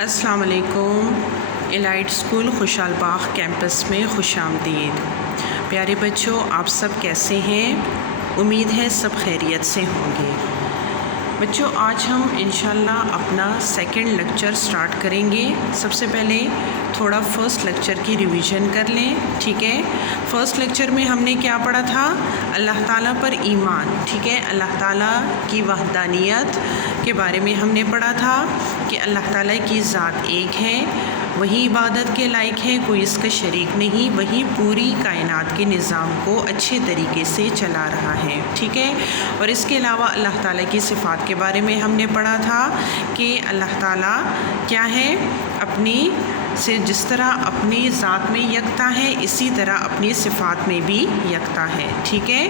السلام علیکم۔ Allied school خوشحال باغ کیمپس میں خوش آمدید۔ پیارے بچوں، آپ سب کیسے ہیں؟ امید ہے سب خیریت سے ہوں گے۔ بچوں، آج ہم انشاءاللہ اپنا سیکنڈ لیکچر سٹارٹ کریں گے۔ سب سے پہلے تھوڑا فرسٹ لیکچر کی ریویژن کر لیں، ٹھیک ہے؟ فرسٹ لیکچر میں ہم نے کیا پڑھا تھا؟ اللہ تعالیٰ پر ایمان، ٹھیک ہے؟ اللہ تعالیٰ کی وحدانیت کے بارے میں ہم نے پڑھا تھا کہ اللہ تعالیٰ کی ذات ایک ہے، وہی عبادت کے لائق ہے، کوئی اس کا شریک نہیں، وہی پوری کائنات کے نظام کو اچھے طریقے سے چلا رہا ہے، ٹھیک ہے؟ اور اس کے علاوہ اللہ تعالیٰ کی صفات کے بارے میں ہم نے پڑھا تھا کہ اللہ تعالیٰ کیا ہے، اپنی سے جس طرح اپنی ذات میں یکتا ہے اسی طرح اپنی صفات میں بھی یکتا ہے، ٹھیک ہے؟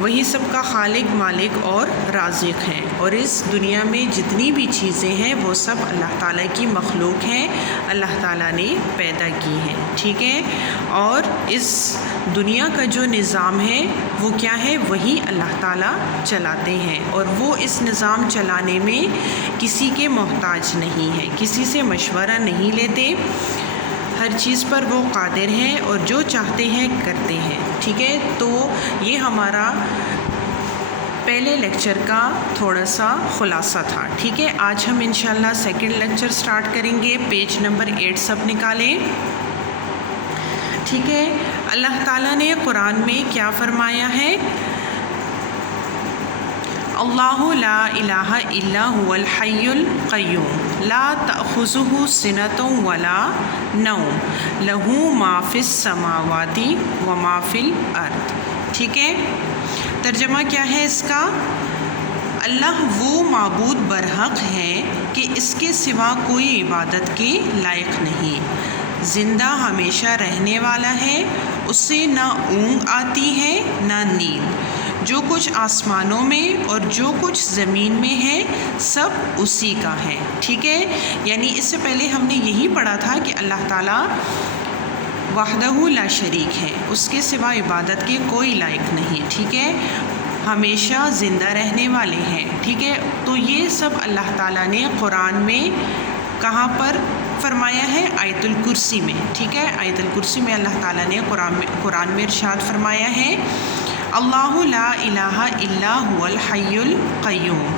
وہی سب کا خالق، مالک اور رازق ہیں، اور اس دنیا میں جتنی بھی چیزیں ہیں وہ سب اللہ تعالیٰ کی مخلوق ہیں، اللہ تعالیٰ نے پیدا کی ہیں، ٹھیک ہے؟ اور اس دنیا کا جو نظام ہے وہ کیا ہے؟ وہی اللہ تعالیٰ چلاتے ہیں، اور وہ اس نظام چلانے میں کسی کے محتاج نہیں ہے، کسی سے مشورہ نہیں لیتے، ہر چیز پر وہ قادر ہیں اور جو چاہتے ہیں کرتے ہیں، ٹھیک ہے؟ تو یہ ہمارا پہلے لیکچر کا تھوڑا سا خلاصہ تھا، ٹھیک ہے؟ آج ہم انشاءاللہ سیکنڈ لیکچر سٹارٹ کریں گے۔ پیج نمبر 8 سب نکالیں، ٹھیک ہے؟ اللہ تعالیٰ نے قرآن میں کیا فرمایا ہے؟ اللہ لا الہ الا هو الحی القیوم لا تأخذہ سنۃ ولا نوم لہ ما فی السماوات وما فی الارض، ٹھیک ہے؟ ترجمہ کیا ہے اس کا؟ اللہ وہ معبود برحق ہے کہ اس کے سوا کوئی عبادت کے لائق نہیں، زندہ ہمیشہ رہنے والا ہے، اس سے نہ اونگ آتی ہے نہ نیند، جو کچھ آسمانوں میں اور جو کچھ زمین میں ہے سب اسی کا ہے، ٹھیک ہے؟ یعنی اس سے پہلے ہم نے یہی پڑھا تھا کہ اللہ تعالیٰ وحدہ لا شریک ہے، اس کے سوا عبادت کے کوئی لائق نہیں، ٹھیک ہے؟ ہمیشہ زندہ رہنے والے ہیں، ٹھیک ہے؟ تو یہ سب اللہ تعالیٰ نے قرآن میں کہاں پر فرمایا ہے؟ آیت الکرسی میں، ٹھیک ہے؟ آیت الکرسی میں اللہ تعالیٰ نے قرآن میں ارشاد فرمایا ہے، اللہ لا الہ الا هو الحی القیوم۔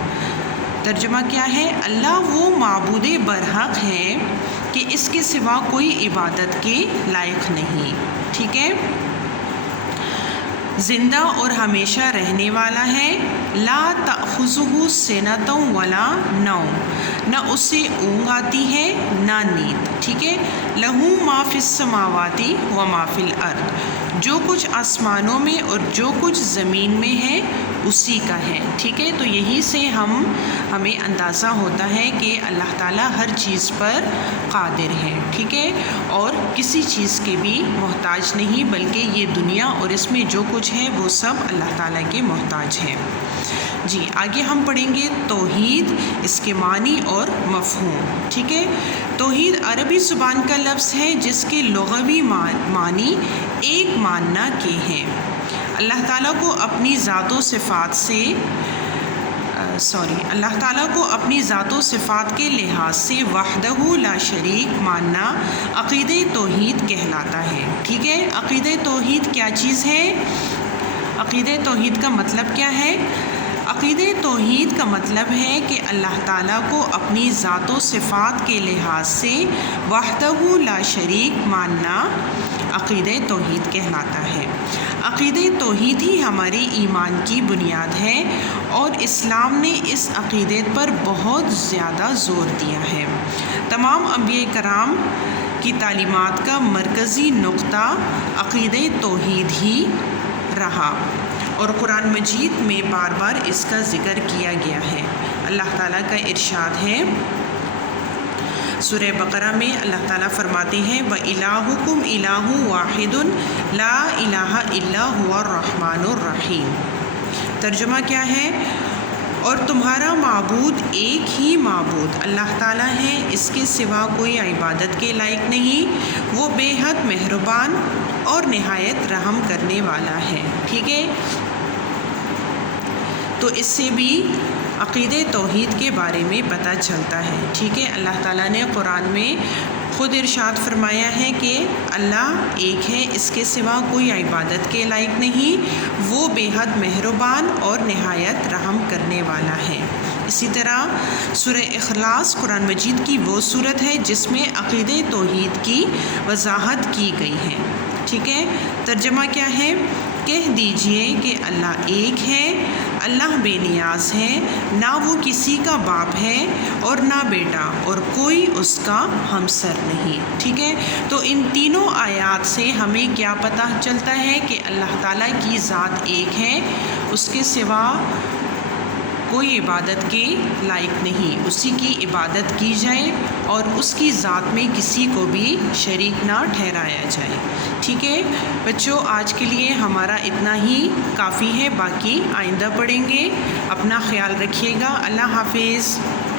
ترجمہ کیا ہے؟ اللہ وہ معبود برحق ہے کہ اس کے سوا کوئی عبادت کے لائق نہیں، ٹھیک ہے؟ زندہ اور ہمیشہ رہنے والا ہے، لا تأخذہ سنۃ ولا نوم، نہ اسے اونگ آتی ہے نہ نیند، ٹھیک ہے؟ لہ ما فی السماوات وما فی الارض، جو کچھ آسمانوں میں اور جو کچھ زمین میں ہے اسی کا ہے، ٹھیک ہے؟ تو یہی سے ہمیں اندازہ ہوتا ہے کہ اللہ تعالیٰ ہر چیز پر قادر ہے، ٹھیک ہے؟ اور کسی چیز کے بھی محتاج نہیں، بلکہ یہ دنیا اور اس میں جو کچھ ہے وہ سب اللہ تعالیٰ کے محتاج ہیں۔ جی، آگے ہم پڑھیں گے توحید، اس کے معنی اور مفہوم، ٹھیک ہے؟ توحید عربی زبان کا لفظ ہے جس کے لغوی معنی ایک ماننا کے ہیں، اللہ تعالیٰ کو اپنی ذات و صفات سے اللہ تعالیٰ کو اپنی ذات و صفات کے لحاظ سے وحدہ لا شریک ماننا عقیدہ توحید کہلاتا ہے، ٹھیک ہے؟ عقیدہ توحید کیا چیز ہے؟ عقیدہ توحید کا مطلب کیا ہے؟ عقیدہ توحید کا مطلب ہے کہ اللہ تعالیٰ کو اپنی ذات و صفات کے لحاظ سے وحدہ لا شریک ماننا عقیدہ توحید کہلاتا ہے۔ عقیدہ توحید ہی ہماری ایمان کی بنیاد ہے، اور اسلام نے اس عقیدت پر بہت زیادہ زور دیا ہے۔ تمام انبیاء کرام کی تعلیمات کا مرکزی نقطہ عقیدہ توحید ہی رہا، اور قرآن مجید میں بار بار اس کا ذکر کیا گیا ہے۔ اللہ تعالیٰ کا ارشاد ہے سورہ بقرہ میں، اللہ تعالیٰ فرماتے ہیں وَإِلَٰهُكُمْ إِلَٰهٌ وَاحِدٌ لَا إِلَٰهَ إِلَّا هُوَ الرَّحْمَٰنُ الرَّحِيمُ۔ ترجمہ کیا ہے؟ اور تمہارا معبود ایک ہی معبود اللہ تعالیٰ ہے، اس کے سوا کوئی عبادت کے لائق نہیں، وہ بے حد مہربان اور نہایت رحم کرنے والا ہے، ٹھیک ہے؟ تو اس سے بھی عقیدے توحید کے بارے میں پتہ چلتا ہے. ٹھیک ہے، اللہ تعالیٰ نے قرآن میں خود ارشاد فرمایا ہے کہ اللہ ایک ہے، اس کے سوا کوئی عبادت کے لائق نہیں، وہ بے حد مہربان اور نہایت رحم کرنے والا ہے. اسی طرح سورہ اخلاص قرآن مجید کی وہ سورت ہے جس میں عقیدے توحید کی وضاحت کی گئی ہے. ٹھیک ہے، ترجمہ کیا ہے؟ کہہ دیجئے کہ اللہ ایک ہے، اللہ بے نیاز ہے، نہ وہ کسی کا باپ ہے اور نہ بیٹا، اور کوئی اس کا ہمسر نہیں. ٹھیک ہے، تو ان تینوں آیات سے ہمیں کیا پتہ چلتا ہے کہ اللہ تعالیٰ کی ذات ایک ہے، اس کے سوا کوئی عبادت کے لائق نہیں، اسی کی عبادت کی جائے اور اس کی ذات میں کسی کو بھی شریک نہ ٹھہرایا جائے. ٹھیک ہے بچوں، آج کے لیے ہمارا اتنا ہی کافی ہے، باقی آئندہ پڑھیں گے. اپنا خیال رکھیے گا. اللہ حافظ.